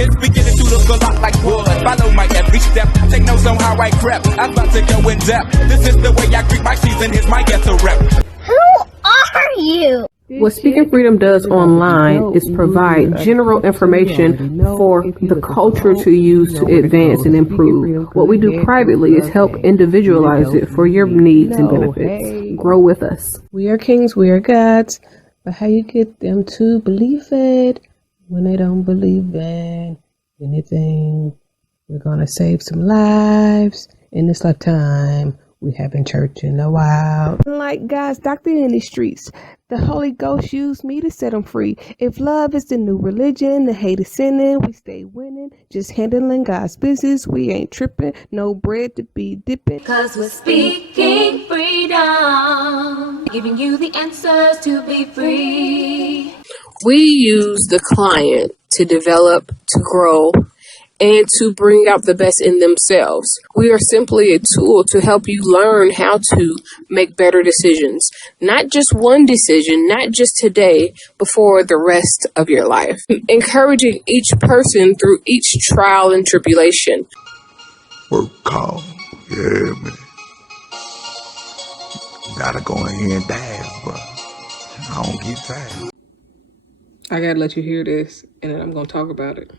It's beginning to look a lot like wood. Follow my every step. Take notes on how I crept. I'm about to go in depth. This is the way I greet my season. Here's my ghetto rep. Who are you? What Speaking Freedom does online is provide general information for the culture to use to advance and improve. What we do privately is help individualize it for your needs and benefits. Grow with us. We are kings, we are gods, but how you get them to believe it when they don't believe in anything? We're going to save some lives in this lifetime. We haven't church in a while. Like God's doctor in these streets, the Holy Ghost used me to set them free. If love is the new religion, the hate is sinning, we stay winning. Just handling God's business, we ain't tripping. No bread to be dipping. 'Cause we're speaking freedom, giving you the answers to be free. We use the client to develop, to grow, and to bring out the best in themselves. We are simply a tool to help you learn how to make better decisions. Not just one decision, not just today, but for the rest of your life. Encouraging each person through each trial and tribulation. Work call. Yeah, man. Gotta go in here and dance, but I don't get tired. I gotta let you hear this, and then I'm gonna talk about it.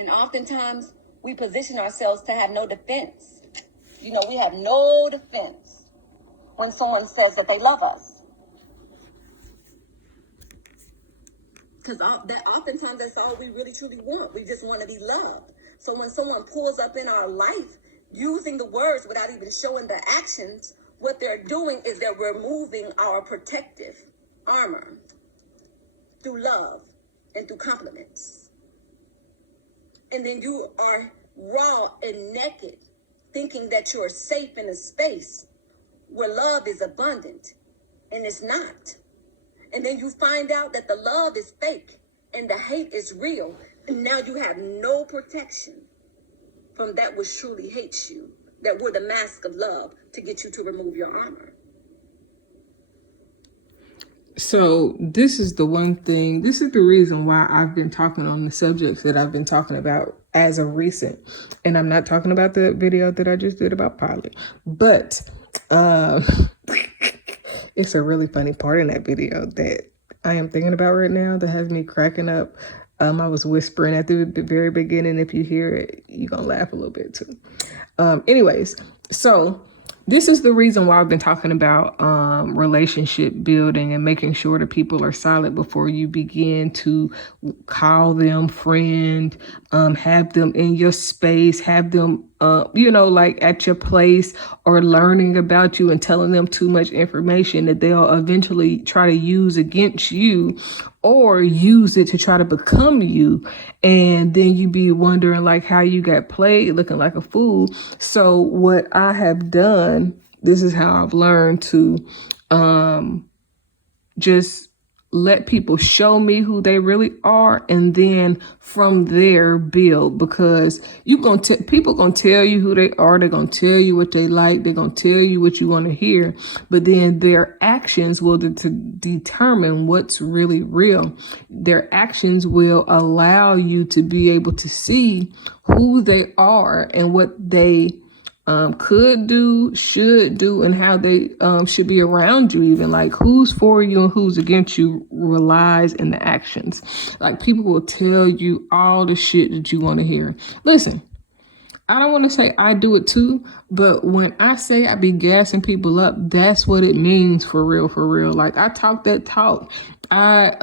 And oftentimes, we position ourselves to have no defense. You know, we have no defense when someone says that they love us. Because oftentimes, that's all we really truly want. We just want to be loved. So when someone pulls up in our life, using the words without even showing the actions, what they're doing is they're removing our protective armor through love and through compliments. And then you are raw and naked, thinking that you're safe in a space where love is abundant, and it's not. And then you find out that the love is fake and the hate is real. And now you have no protection from that which truly hates you, that wore the mask of love to get you to remove your armor. So this is the one thing, this is the reason why I've been talking on the subjects that I've been talking about as of recent. And I'm not talking about the video that I just did about Pilot, but it's a really funny part in that video that I am thinking about right now that has me cracking up. I was whispering at the very beginning. If you hear it, you're going to laugh a little bit too. Anyways, so this is the reason why I've been talking about relationship building and making sure that people are solid before you begin to call them friend, have them in your space, have them, like at your place, or learning about you and telling them too much information that they'll eventually try to use against you or use it to try to become you. And then you be wondering like how you got played, looking like a fool. So what I have done, this is how I've learned to just let people show me who they really are, and then from there build, because people gonna tell you who they are. They're gonna tell you what they like. They're gonna tell you what you want to hear, but then their actions will determine what's really real. Their actions will allow you to be able to see who they are and what they could do, should do, and how they should be around you. Even like who's for you and who's against you relies in the actions. Like people will tell you all the shit that you want to hear. Listen, I don't want to say I do it too, but when I say I be gassing people up, that's what it means for real, for real. Like I talk that talk. I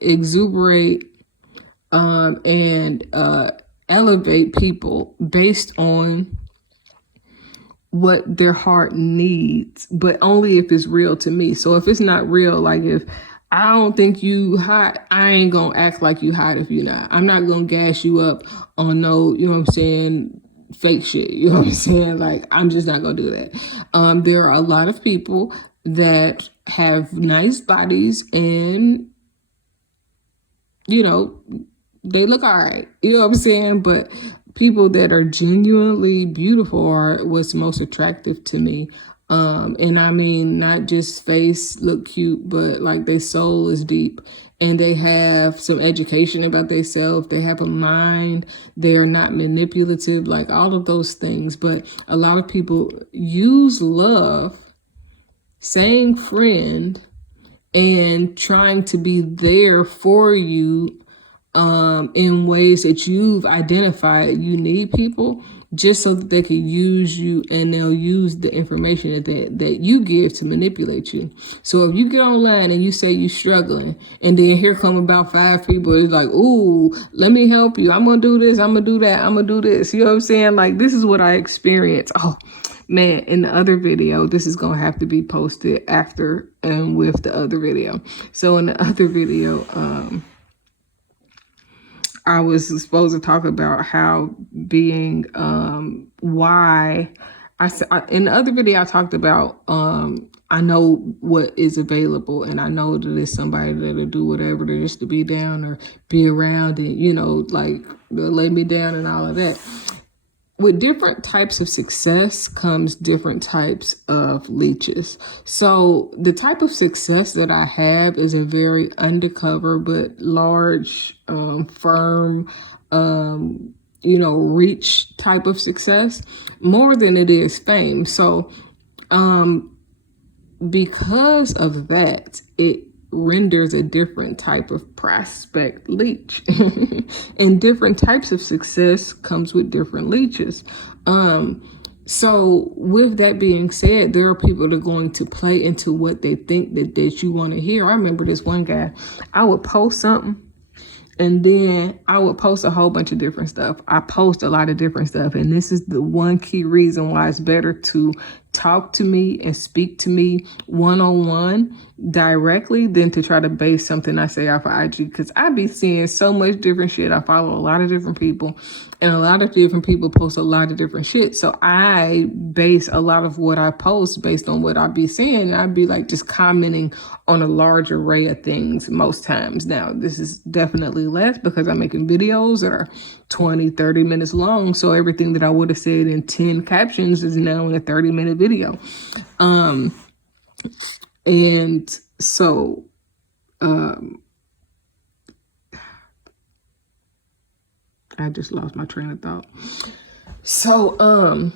exuberate and elevate people based on what their heart needs, but only if it's real to me. So if it's not real, like if I don't think you hot, I ain't gonna act like you hot if you're not. I'm not gonna gas you up on no, you know what I'm saying, fake shit. You know what I'm saying? Like I'm just not gonna do that. There are a lot of people that have nice bodies and, they look all right, you know what I'm saying? But people that are genuinely beautiful are what's most attractive to me. And I mean, not just face look cute, but like their soul is deep and they have some education about themselves. They have a mind. They are not manipulative, like all of those things. But a lot of people use love, saying friend, and trying to be there for you in ways that you've identified you need people, just so that they can use you, and they'll use the information that you give to manipulate you. So if you get online and you say you're struggling, and then here come about 5 people, it's like, ooh, let me help you. I'm going to do this. I'm going to do that. I'm going to do this. You know what I'm saying? Like, this is what I experienced. Oh, man, in the other video, this is going to have to be posted after and with the other video. So in the other video, I was supposed to talk about how being, why in the other video, I talked about, I know what is available, and I know that it's somebody that'll do whatever to just to be down or be around, and, you know, like they'll lay me down and all of that. With different types of success comes different types of leeches. So the type of success that I have is a very undercover but large, firm, reach type of success, more than it is fame. So because of that, it renders a different type of prospect leech. And different types of success comes with different leeches. So with that being said, there are people that are going to play into what they think that you want to hear. I remember this one guy, I would post something, and then I would post a whole bunch of different stuff. I post a lot of different stuff. And this is the one key reason why it's better to talk to me and speak to me one-on-one directly than to try to base something I say off of IG. Because I be seeing so much different shit. I follow a lot of different people, and a lot of different people post a lot of different shit. So I base a lot of what I post based on what I be seeing. And I'd be like just commenting on a large array of things most times. Now, this is definitely less because I'm making videos that are 20, 30 minutes long. So everything that I would have said in 10 captions is now in a 30-minute video. And so, I just lost my train of thought. So,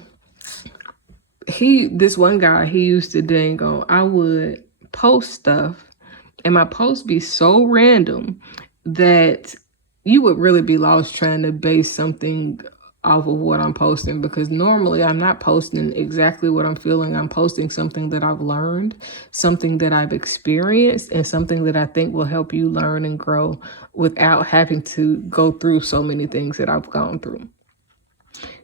this one guy, he used to dangle, I would post stuff, and my posts be so random that you would really be lost trying to base something off of what I'm posting, because normally I'm not posting exactly what I'm feeling. I'm posting something that I've learned, something that I've experienced, and something that I think will help you learn and grow without having to go through so many things that I've gone through.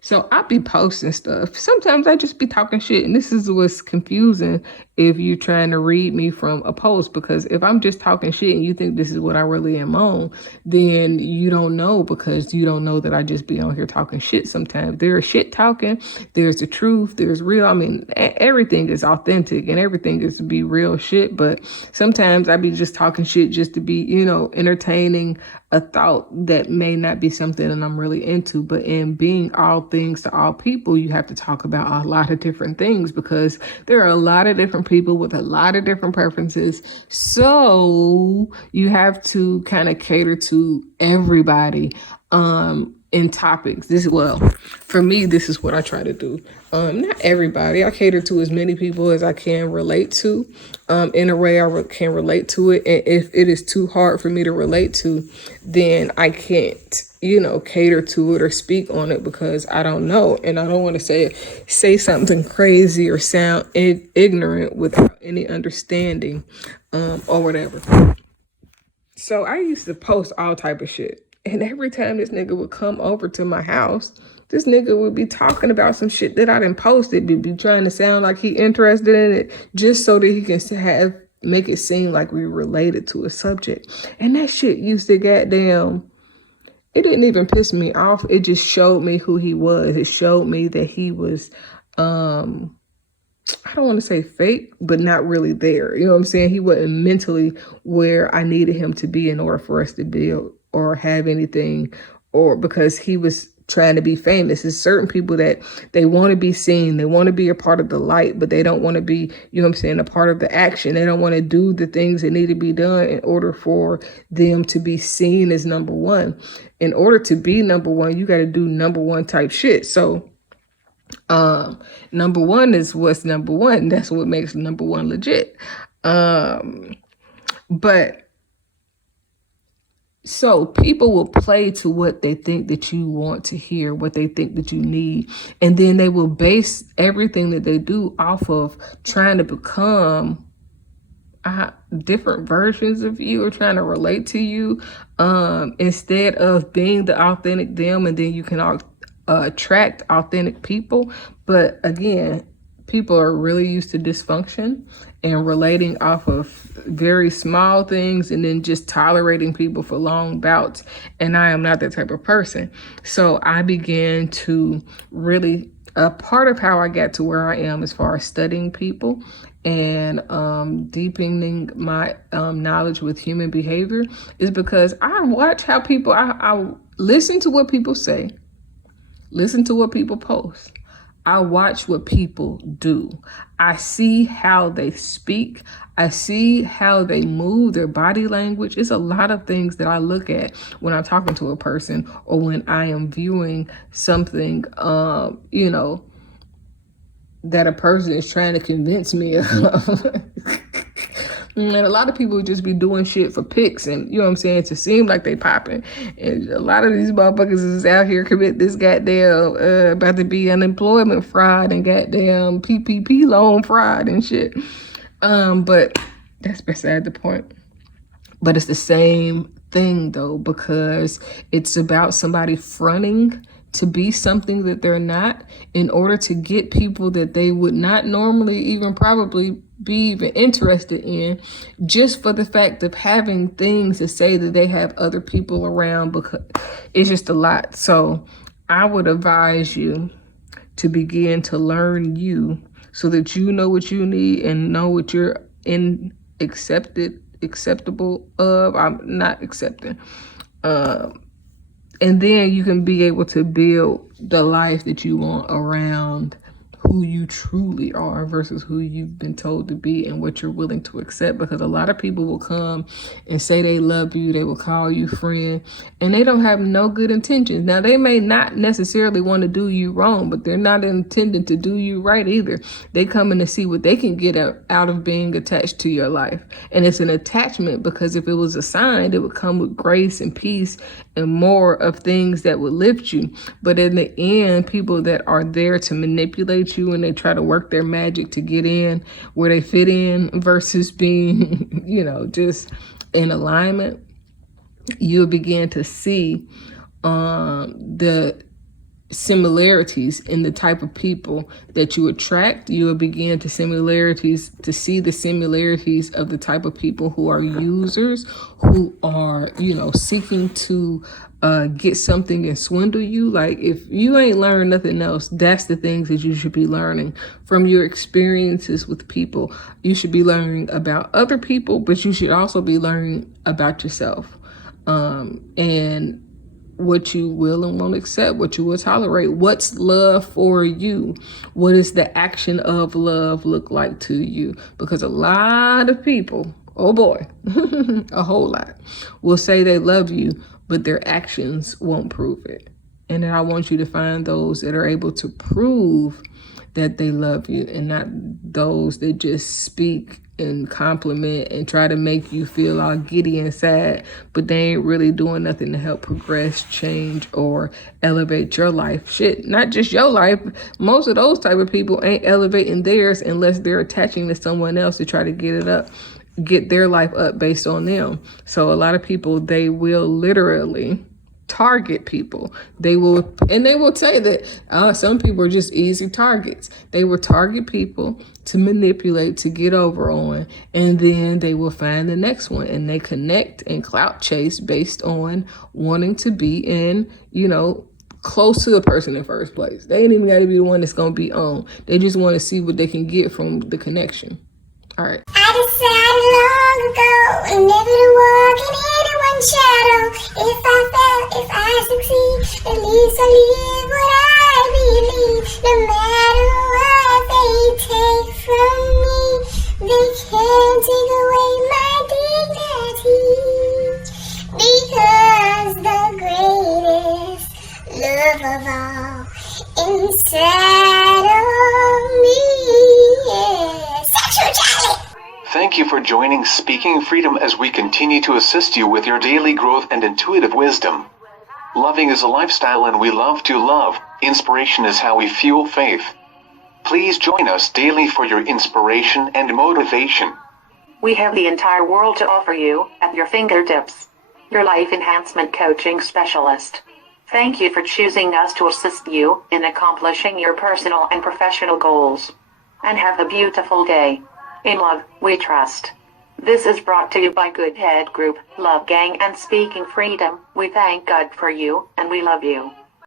So I be posting stuff. Sometimes I just be talking shit. And this is what's confusing if you're trying to read me from a post. Because if I'm just talking shit and you think this is what I really am on, then you don't know, because you don't know that I just be on here talking shit sometimes. There's shit talking. There's the truth. There's real. I mean, everything is authentic and everything is to be real shit. But sometimes I be just talking shit just to be, entertaining a thought that may not be something that I'm really into. But in being all things to all people, you have to talk about a lot of different things, because there are a lot of different people with a lot of different preferences. So you have to kind of cater to everybody in topics. For me, this is what I try to do. Not everybody. I cater to as many people as I can relate to, in a way I can relate to it. And if it is too hard for me to relate to, then I can't, cater to it or speak on it, because I don't know. And I don't want to say something crazy or sound ignorant without any understanding, or whatever. So I used to post all type of shit. And every time this nigga would come over to my house, this nigga would be talking about some shit that I done posted, be trying to sound like he interested in it, just so that he can make it seem like we related to a subject. And that shit used to goddamn, it didn't even piss me off. It just showed me who he was. It showed me that he was, I don't want to say fake, but not really there. You know what I'm saying? He wasn't mentally where I needed him to be in order for us to build or have anything, or because he was trying to be famous. There's certain people that they want to be seen. They want to be a part of the light, but they don't want to be, you know what I'm saying, a part of the action. They don't want to do the things that need to be done in order for them to be seen as number one. In order to be number one, you got to do number one type shit. So number one is what's number one. That's what makes number one legit. But so people will play to what they think that you want to hear, what they think that you need. And then they will base everything that they do off of trying to become different versions of you or trying to relate to you, instead of being the authentic them. And then you can attract authentic people. But again, people are really used to dysfunction and relating off of very small things and then just tolerating people for long bouts. And I am not that type of person. So I began to really, a part of how I got to where I am as far as studying people and deepening my knowledge with human behavior is because I watch how people, I listen to what people say, listen to what people post. I watch what people do. I see how they speak. I see how they move, their body language. It's a lot of things that I look at when I'm talking to a person or when I am viewing something, you know, that a person is trying to convince me of. And a lot of people just be doing shit for pics and, you know what I'm saying, to seem like they popping. And a lot of these motherfuckers is out here commit this goddamn, about to be unemployment fraud and goddamn PPP loan fraud and shit. But that's beside the point. But it's the same thing though, because it's about somebody fronting to be something that they're not in order to get people that they would not normally even probably be even interested in, just for the fact of having things to say that they have other people around, because it's just a lot. So I would advise you to begin to learn you so that you know what you need and know what you're acceptable of. I'm not accepting. And then you can be able to build the life that you want around who you truly are versus who you've been told to be and what you're willing to accept. Because a lot of people will come and say they love you, they will call you friend, and they don't have no good intentions. Now, they may not necessarily want to do you wrong, but they're not intending to do you right either. They come in to see what they can get out of being attached to your life. And it's an attachment because if it was assigned, it would come with grace and peace and more of things that would lift you. But in the end, people that are there to manipulate you and they try to work their magic to get in where they fit in versus being, you know, just in alignment, you'll begin to see the similarities in the type of people that you attract. You will begin to see the similarities of the type of people who are users, who are, you know, seeking to get something and swindle you. Like, if you ain't learned nothing else, that's the things that you should be learning from your experiences with people. You should be learning about other people, but you should also be learning about yourself, and what you will and won't accept, what you will tolerate. What's love for you? What does the action of love look like to you? Because a lot of people, oh boy, a whole lot, will say they love you, but their actions won't prove it. And then I want you to find those that are able to prove that they love you, and not those that just speak and compliment and try to make you feel all giddy and sad, but they ain't really doing nothing to help progress, change, or elevate your life. Shit, not just your life. Most of those type of people ain't elevating theirs unless they're attaching to someone else to try to get their life up based on them. So a lot of people, they will literally target people. They will say that some people are just easy targets. They will target people to manipulate, to get over on, and then they will find the next one, and they connect and clout chase based on wanting to be in, you know, close to the person in the first place. They ain't even got to be the one that's going to be on. They just want to see what they can get from the connection. All right. I decided long ago never to walk in anyone's shadow. If I fail, if I succeed, at least I leave of all inside of me. Yeah. Sexual Charlie. Thank you for joining Speaking Freedom as we continue to assist you with your daily growth and intuitive wisdom. Loving is a lifestyle and we love to love. Inspiration is how we fuel faith. Please join us daily for your inspiration and motivation. We have the entire world to offer you at your fingertips. Your life enhancement coaching specialist. Thank you for choosing us to assist you in accomplishing your personal and professional goals. And have a beautiful day. In love, we trust. This is brought to you by Good Head Group, Love Gang and Speaking Freedom. We thank God for you, and we love you.